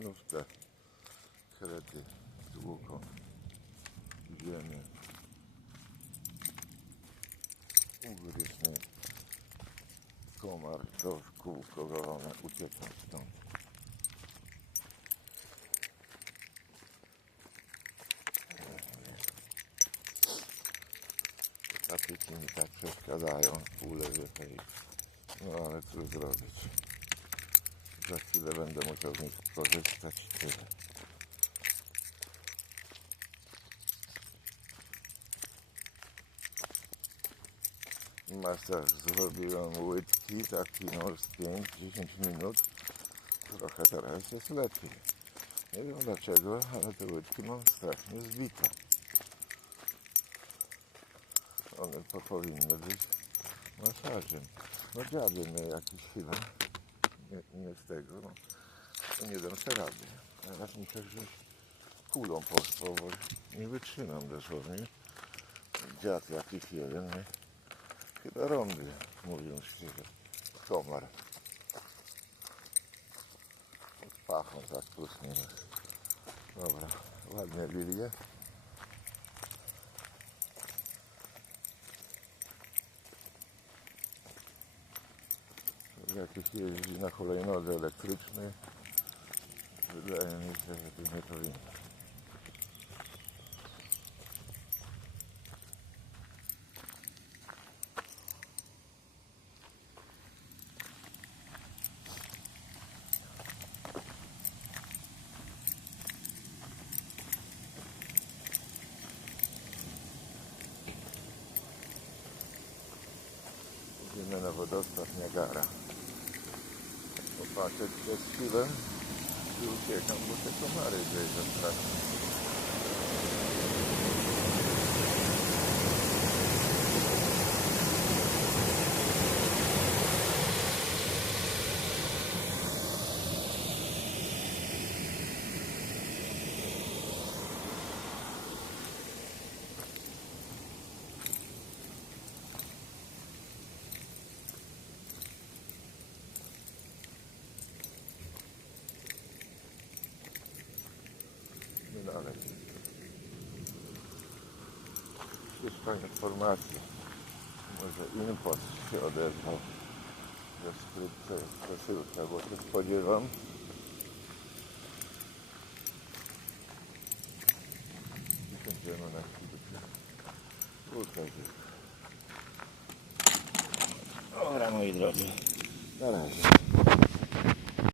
Znówkę krety tłuką ziemię. Ugryzny komar do kółko golone uciekam stąd. Tatyki mi tak przeszkadzają w ulewie tej. No ale cóż zrobić. Za chwilę będę musiał z nich korzystać. Tyle. Masaż zrobiłem łydki, taki no z 5-10 minut. Trochę teraz jest lepiej. Nie wiem dlaczego, ale te łydki mam strasznie zbite. One powinny być masażem. No dziabię mnie jakieś chwilę. Nie, nie z tego, no. To nie dam sobie rady. Teraz muszę wziąć kulą poszło, bo nie wytrzymam dosłownie. Dziad jakiś jeden, nie? Chyba rądy, mówiąc szczerze. Komar. Pachą tak pusznie. Dobra, ładne lilie. Jakiś jeździ na hulajnodze elektrycznej. Wydaje mi się, że nie powinno. Idziemy na wodospad Niagara. Popatrzeć przez chwilę i uciekam, bo te komary gdzieś zastraszą. Nie dalej. Wszystko informacje. Może impost się odezwał. Że wkrótce jest przesyłka, bo się spodziewam. I będziemy na chwilę. Jest. Dobra moi drodzy. Na razie.